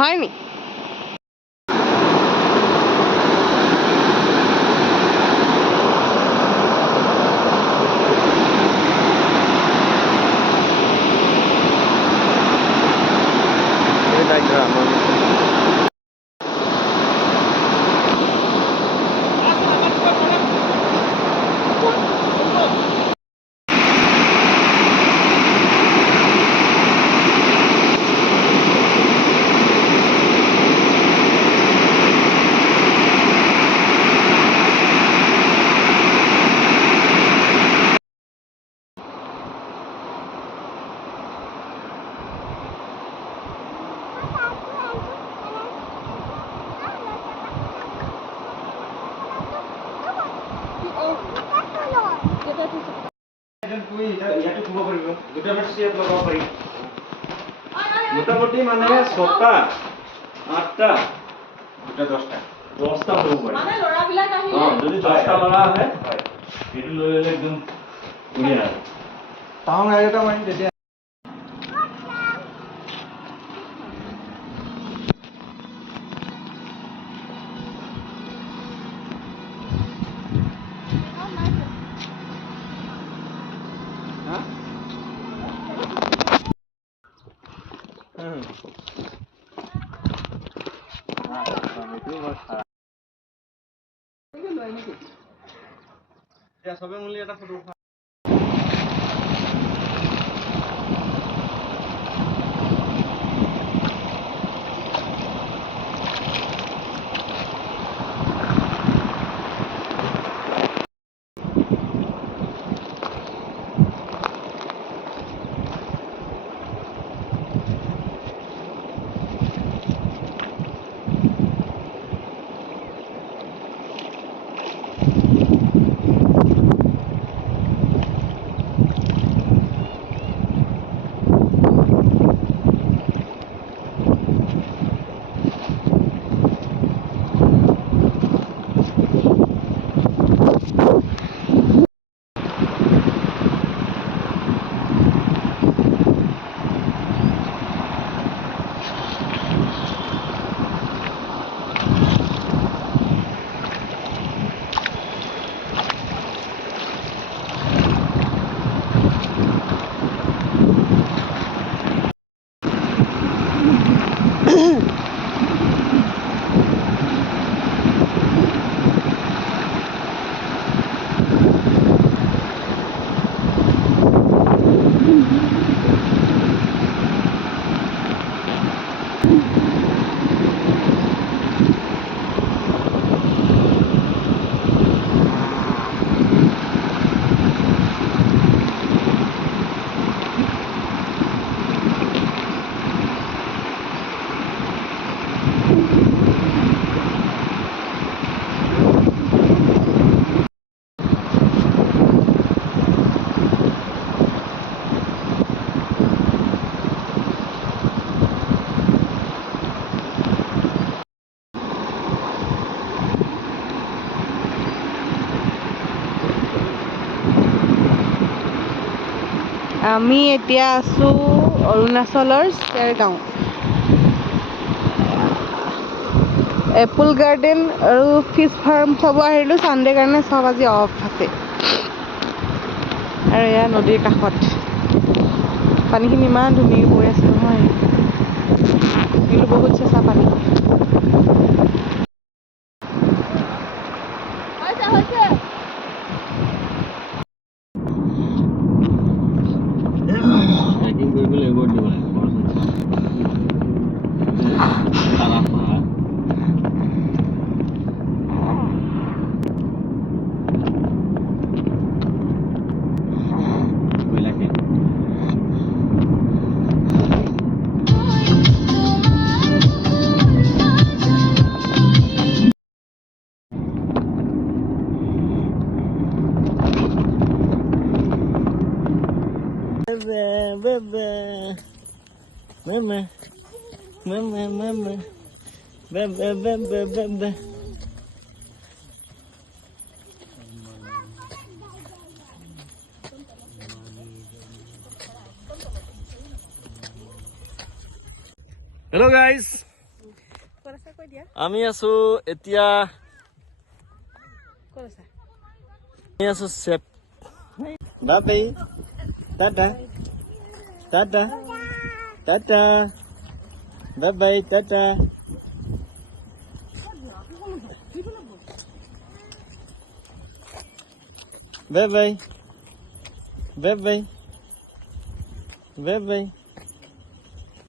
হয়নি মোটামুটি মানে 6টা 8টা 10টা হ'ব পাৰে মানে লৰাবিলাক আহিলে যদি 10টা লৰা আহে এইটো লৈ ললে একদম ধুনীয়া টাউন ৰাইডটা মানে তেতিয়া সবে মিলি এটা ফটো আমি এতিয়া আছো অৰুণাচলৰ চেৰগাঁও এপল গাৰ্ডেন আৰু ফিছ ফাৰ্ম চাব আহিলোঁ ছানডে কাৰণে চব আজি অফ আছে আৰু এয়া নদীৰ কাষত পানীখিনি ইমান ধুনীয়াকৈ বৈ আছে নহয় কিন্তু বহুত চেঁচা পানী Hello guys, আমি আছো এতিয়া আমি আছো চেপ bye tata tata tata bye bye tata bye bye bye bye bye by